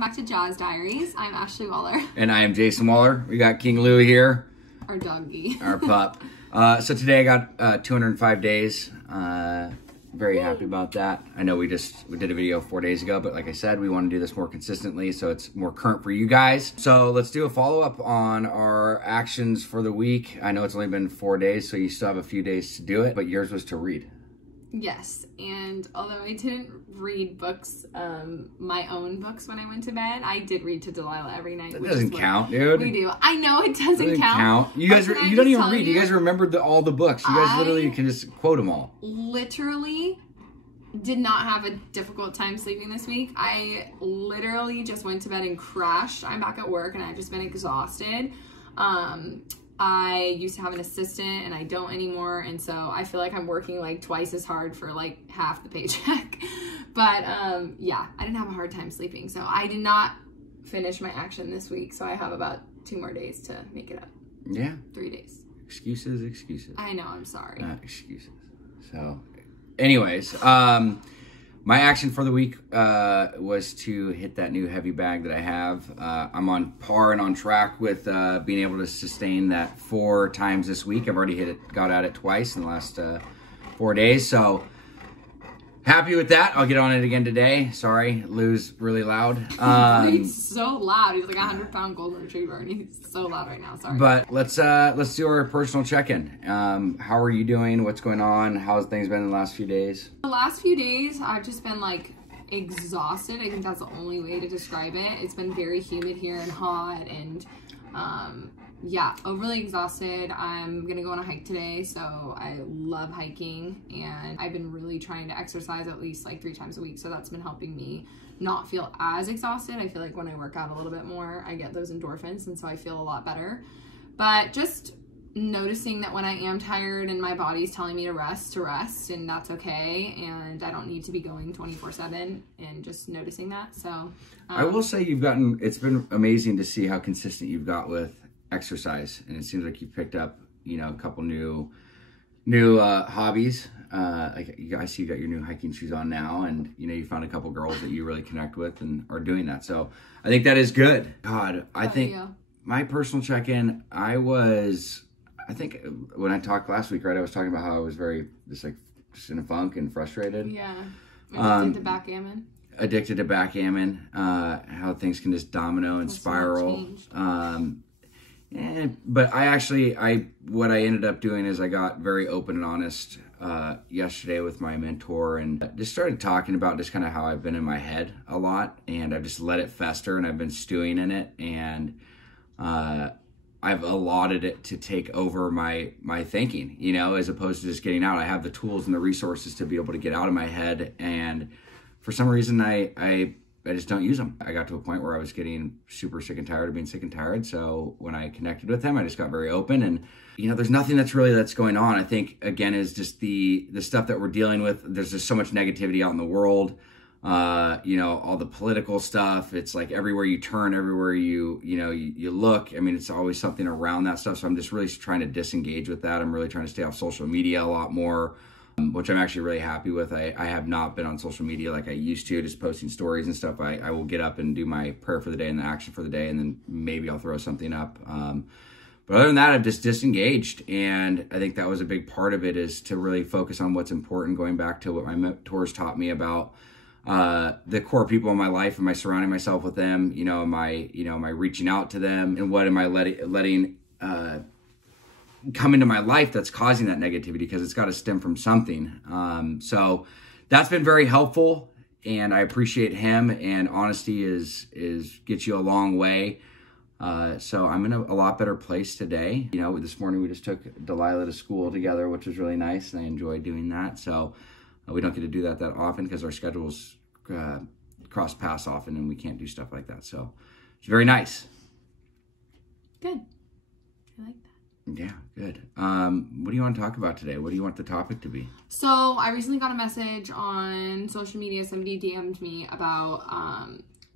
welcome back to JAWS Diaries. I'm Ashley Wahler. And I am Jason Wahler. We got King Louie here. Our doggy. Our pup. So today I got 205 days. Very happy about that. I know we did a video 4 days ago, but like I said, we want to do this more consistently so it's more current for you guys. So let's do a follow-up on our actions for the week. I know it's only been 4 days, so you still have a few days to do it, but yours was to read. Yes, and although I didn't read books, my own books when I went to bed, I did read to Delilah every night. That doesn't count, dude. We do. I know it doesn't count. You guys, you don't even read. You guys remembered all the books. You guys literally can just quote them all. Literally did not have a difficult time sleeping this week. I literally just went to bed and crashed. I'm back at work and I've just been exhausted. I used to have an assistant and I don't anymore, and so I feel like I'm working like twice as hard for like half the paycheck. But yeah, I didn't have a hard time sleeping, so I did not finish my action this week, so I have about 2 more days to make it up. Yeah. 3 days. Excuses. I know, I'm sorry. Not excuses. So anyways, my action for the week was to hit that new heavy bag that I have. I'm on par and on track with being able to sustain that 4 times this week. I've already got at it twice in the last 4 days, so happy with that. I'll get on it again today. Sorry, Lou's really loud. He's so loud. He's like a 100-pound golden retriever, and he's so loud right now. Sorry. But let's do our personal check-in. How are you doing? What's going on? How's things been in the last few days? The last few days, I've just been like exhausted. I think that's the only way to describe it. It's been very humid here and hot, and yeah, overly exhausted. I'm gonna go on a hike today, so I love hiking, and I've been really trying to exercise at least like 3 times a week, so that's been helping me not feel as exhausted. I feel like when I work out a little bit more, I get those endorphins, and so I feel a lot better. But just noticing that when I am tired and my body's telling me to rest, and that's okay, and I don't need to be going 24/7, and just noticing that. So I will say it's been amazing to see how consistent you've got with exercise, and it seems like you've picked up, you know, a couple new hobbies. Like I see you got your new hiking shoes on now, and you know, you found a couple girls that you really connect with and are doing that. So I think that is good. God, I think my personal check-in, I think when I talked last week, right, I was talking about how I was just in a funk and frustrated. Yeah. Addicted to backgammon. Addicted to backgammon. How things can just domino and spiral. But what I ended up doing is I got very open and honest yesterday with my mentor, and just started talking about just kind of how I've been in my head a lot, and I've just let it fester, and I've been stewing in it, and I've allotted it to take over my thinking, you know, as opposed to just getting out. I have the tools and the resources to be able to get out of my head, and for some reason I just don't use them. I got to a point where I was getting super sick and tired of being sick and tired. So when I connected with him, I just got very open, and, you know, there's nothing that's going on. I think, again, is just the stuff that we're dealing with. There's just so much negativity out in the world. You know, all the political stuff. It's like everywhere you turn, everywhere you look. I mean, it's always something around that stuff. So I'm just really trying to disengage with that. I'm really trying to stay off social media a lot more, which I'm actually really happy with. I have not been on social media like I used to, just posting stories and stuff. I will get up and do my prayer for the day and the action for the day, and then maybe I'll throw something up. But other than that, I've just disengaged, and I think that was a big part of it, is to really focus on what's important, going back to what my mentors taught me about the core people in my life. Am I surrounding myself with them? You know, am I reaching out to them, and what am I letting come into my life that's causing that negativity, because it's got to stem from something. So that's been very helpful, and I appreciate him, and honesty gets you a long way. So I'm in a lot better place today. You know, this morning we just took Delilah to school together, which was really nice, and I enjoyed doing that. So we don't get to do that often because our schedules cross paths often, and we can't do stuff like that. So it's very nice. Good. I like that. Yeah, good. What do you want to talk about today? What do you want the topic to be? So I recently got a message on social media. Somebody DM'd me about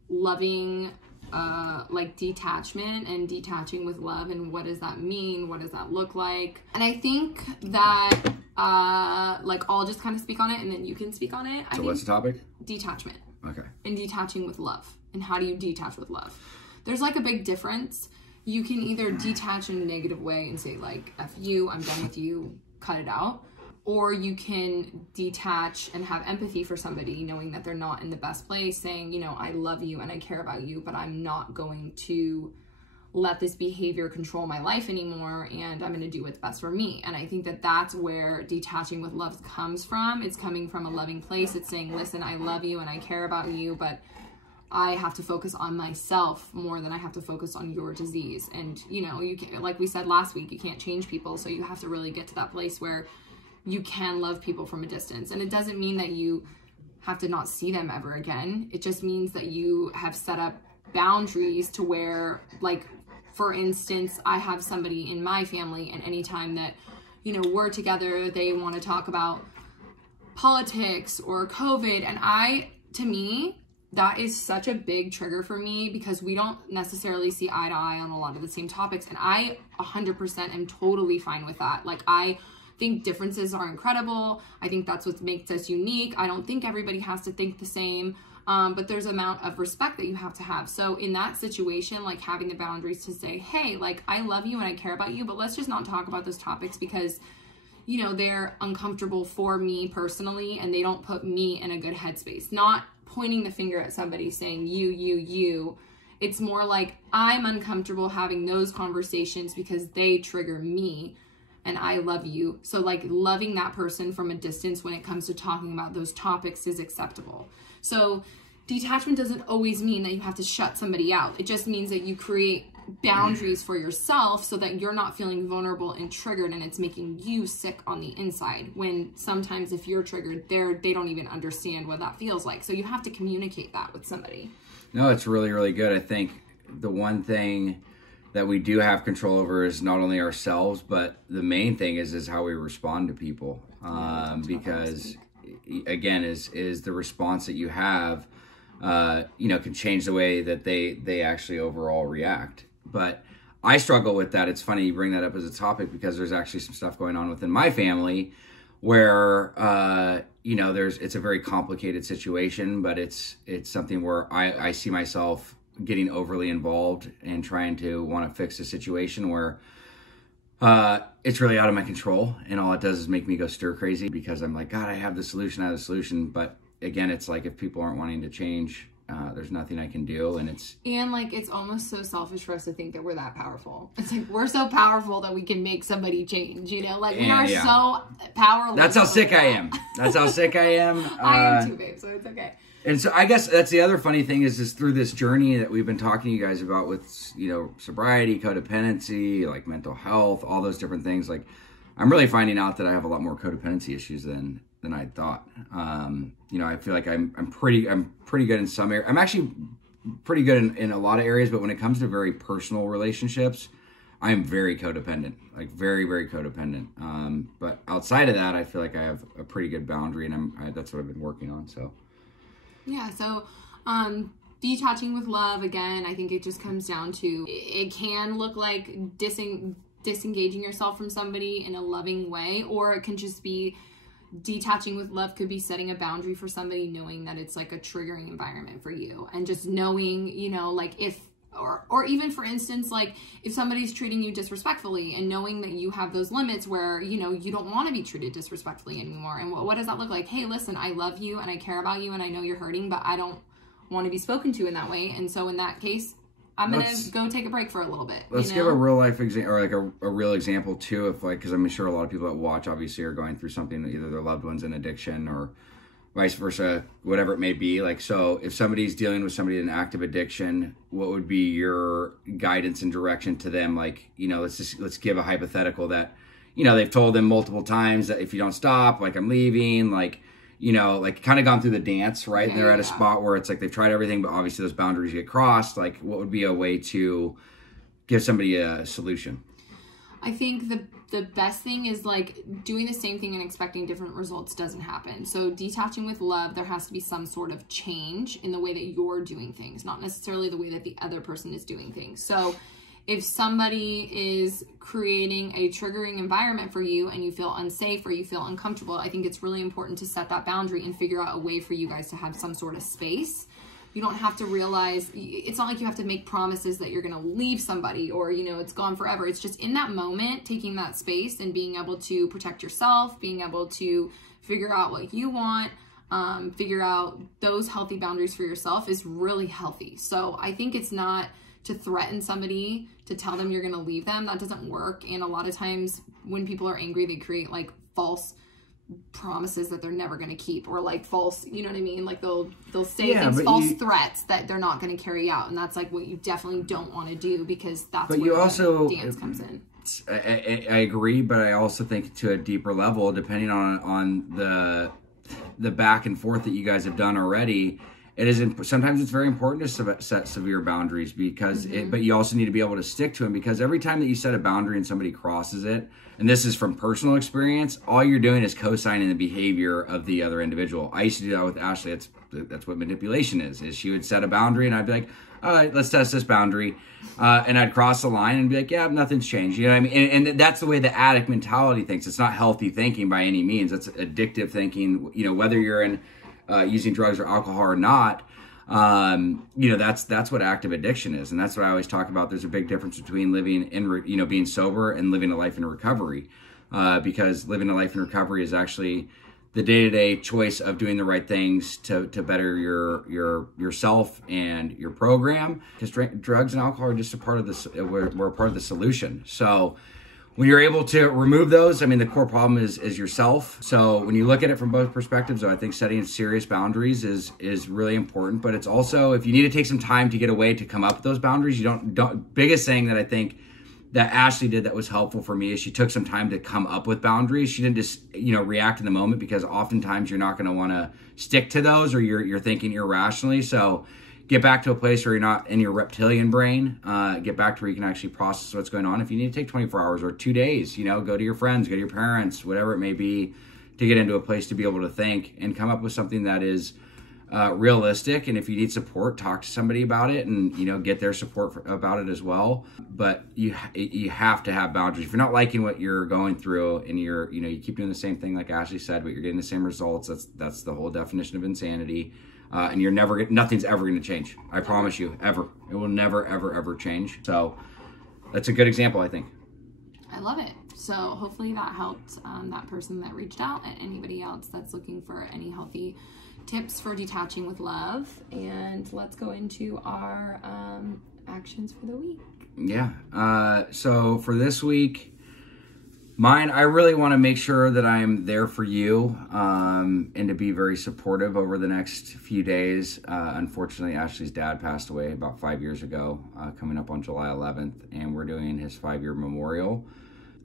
loving, like detachment and detaching with love, and what does that mean? What does that look like? And I think that like I'll just kind of speak on it, and then you can speak on it. So what's the topic? Detachment. Okay. And detaching with love. and how do you detach with love? There's like a big difference. You can either detach in a negative way and say like, F you, I'm done with you, cut it out. Or you can detach and have empathy for somebody, knowing that they're not in the best place, saying, you know, I love you and I care about you, but I'm not going to let this behavior control my life anymore, and I'm going to do what's best for me. And I think that that's where detaching with love comes from. It's coming from a loving place. It's saying, listen, I love you and I care about you, but I have to focus on myself more than I have to focus on your disease. And, you know, you can, like we said last week, you can't change people. So you have to really get to that place where you can love people from a distance. And it doesn't mean that you have to not see them ever again. It just means that you have set up boundaries to where, like, for instance, I have somebody in my family, and anytime that, you know, we're together, they want to talk about politics or COVID. And to me, that is such a big trigger for me, because we don't necessarily see eye to eye on a lot of the same topics. And I 100% am totally fine with that. Like, I think differences are incredible. I think that's what makes us unique. I don't think everybody has to think the same, but there's an amount of respect that you have to have. So in that situation, like, having the boundaries to say, hey, like, I love you and I care about you, but let's just not talk about those topics because, you know, they're uncomfortable for me personally, and they don't put me in a good headspace. Not pointing the finger at somebody saying you. It's more like, I'm uncomfortable having those conversations because they trigger me, and I love you. So, like, loving that person from a distance when it comes to talking about those topics is acceptable. So detachment doesn't always mean that you have to shut somebody out. It just means that you create boundaries for yourself so that you're not feeling vulnerable and triggered, and it's making you sick on the inside, when sometimes if you're triggered, they don't even understand what that feels like. So you have to communicate that with somebody. No, it's really, really good. I think the one thing that we do have control over is not only ourselves, but the main thing is how we respond to people. Because again, is the response that you have, you know, can change the way that they actually overall react. But I struggle with that. It's funny you bring that up as a topic, because there's actually some stuff going on within my family where, you know, it's a very complicated situation, but it's something where I see myself getting overly involved and trying to want to fix a situation where it's really out of my control, and all it does is make me go stir crazy, because I'm like, God, I have the solution. But again, it's like, if people aren't wanting to change, there's nothing I can do. And it's almost so selfish for us to think that we're that powerful. It's like, we're so powerful that we can make somebody change, you know, like, we are so powerless. That's how sick I am. That's how sick I am. I am too, babe, so it's okay. And so I guess that's the other funny thing is through this journey that we've been talking to you guys about with, you know, sobriety, codependency, like mental health, all those different things. Like, I'm really finding out that I have a lot more codependency issues than I thought. You know, I feel like I'm pretty good in some areas. I'm actually pretty good in a lot of areas, but when it comes to very personal relationships, I'm very codependent, like very, very codependent. But outside of that, I feel like I have a pretty good boundary, and that's what I've been working on. So. Yeah, so detaching with love, again, I think it just comes down to, it can look like disengaging yourself from somebody in a loving way, or it can just be detaching with love could be setting a boundary for somebody, knowing that it's like a triggering environment for you, and just knowing, you know, like or even for instance, like if somebody's treating you disrespectfully, and knowing that you have those limits where, you know, you don't want to be treated disrespectfully anymore. And what does that look like? Hey, listen, I love you and I care about you and I know you're hurting, but I don't want to be spoken to in that way. And so in that case, I'm going to go take a break for a little bit. Let's give a real life example, or like a real example too, of like, because I'm sure a lot of people that watch obviously are going through something, either their loved one's in addiction or vice versa, whatever it may be. Like, so if somebody's dealing with somebody in active addiction, what would be your guidance and direction to them? Like, you know, let's give a hypothetical that, you know, they've told them multiple times that if you don't stop, like, I'm leaving, like, you know, like kind of gone through the dance, right? And they're at a spot where it's like they've tried everything, but obviously those boundaries get crossed. Like, what would be a way to give somebody a solution? I think the best thing is, like, doing the same thing and expecting different results doesn't happen. So detaching with love, there has to be some sort of change in the way that you're doing things, not necessarily the way that the other person is doing things. So if somebody is creating a triggering environment for you and you feel unsafe or you feel uncomfortable, I think it's really important to set that boundary and figure out a way for you guys to have some sort of space. You don't have to realize, it's not like you have to make promises that you're going to leave somebody or, you know, it's gone forever. It's just in that moment, taking that space and being able to protect yourself, being able to figure out what you want, figure out those healthy boundaries for yourself is really healthy. So I think it's not to threaten somebody, to tell them you're going to leave them. That doesn't work. And a lot of times when people are angry, they create like false promises that they're never going to keep, or like false, you know what I mean? Like they'll say things, false threats that they're not going to carry out. And that's like what you definitely don't want to do, because that's where the dance comes in. I agree, but I also think to a deeper level, depending on the back and forth that you guys have done already, sometimes it's very important to set severe boundaries, because but you also need to be able to stick to them, because every time that you set a boundary and somebody crosses it, and this is from personal experience, all you're doing is co-signing the behavior of the other individual. I used to do that with Ashley. That's what manipulation is she would set a boundary and I'd be like, all right, let's test this boundary. And I'd cross the line and be like, yeah, nothing's changed. You know what I mean? And that's the way the addict mentality thinks. It's not healthy thinking by any means. It's addictive thinking, you know, whether you're in using drugs or alcohol or not. You know, that's what active addiction is. And that's what I always talk about. There's a big difference between living in, you know, being sober and living a life in recovery, because living a life in recovery is actually the day-to-day choice of doing the right things to better yourself and your program, because drugs and alcohol are just a part of this. We're a part of the solution. So when you're able to remove those, I mean, the core problem is yourself. So when you look at it from both perspectives, though, I think setting serious boundaries is really important. But it's also, if you need to take some time to get away to come up with those boundaries, you don't. Biggest thing that I think that Ashley did that was helpful for me is she took some time to come up with boundaries. She didn't just, you know, react in the moment, because oftentimes you're not going to want to stick to those, or you're thinking irrationally. So get back to a place where you're not in your reptilian brain. Get back to where you can actually process what's going on. If you need to take 24 hours or 2 days, you know, go to your friends, go to your parents, whatever it may be, to get into a place to be able to think and come up with something that is realistic. And if you need support, talk to somebody about it, and, you know, get their support about it as well. But you have to have boundaries. If you're not liking what you're going through, and you keep doing the same thing, like Ashley said, but you're getting the same results, that's the whole definition of insanity. And nothing's ever going to change. I promise you, ever. It will never, ever, ever change. So that's a good example, I think. I love it. So hopefully that helped that person that reached out, and anybody else that's looking for any healthy tips for detaching with love. And let's go into our actions for the week. Yeah. So for this week, mine, I really want to make sure that I'm there for you, and to be very supportive over the next few days. Unfortunately, Ashley's dad passed away about 5 years ago, coming up on July 11th, and we're doing his 5-year memorial.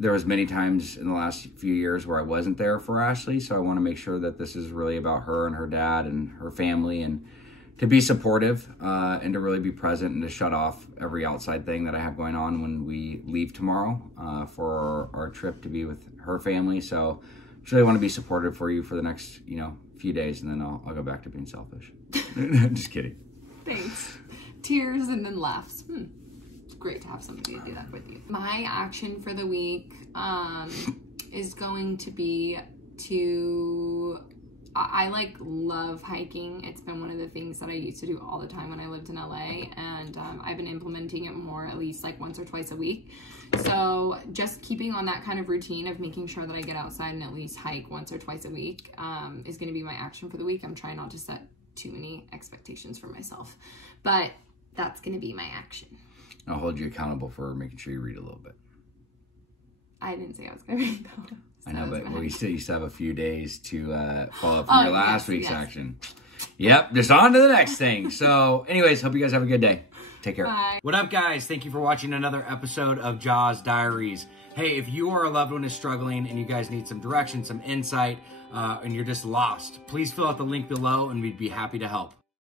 There was many times in the last few years where I wasn't there for Ashley, so I want to make sure that this is really about her and her dad and her family, and to be supportive, and to really be present, and to shut off every outside thing that I have going on when we leave tomorrow for our trip to be with her family. So I really want to be supportive for you for the next, few days, and then I'll go back to being selfish. Just kidding. Thanks. Tears and then laughs. It's great to have somebody to do that with you. My action for the week is going to be I love hiking. It's been one of the things that I used to do all the time when I lived in LA, and I've been implementing it more, at least like once or twice a week. So just keeping on that kind of routine of making sure that I get outside and at least hike once or twice a week is going to be my action for the week. I'm trying not to set too many expectations for myself, but that's going to be my action. I'll hold you accountable for making sure you read a little bit. I didn't say I was going to read though. I know, but we still used to have a few days to follow up from your last week's action. Yep, just on to the next thing. So anyways, hope you guys have a good day. Take care. Bye. What up, guys? Thank you for watching another episode of JAWS Diaries. Hey, if you or a loved one is struggling and you guys need some direction, some insight, and you're just lost, please fill out the link below and we'd be happy to help.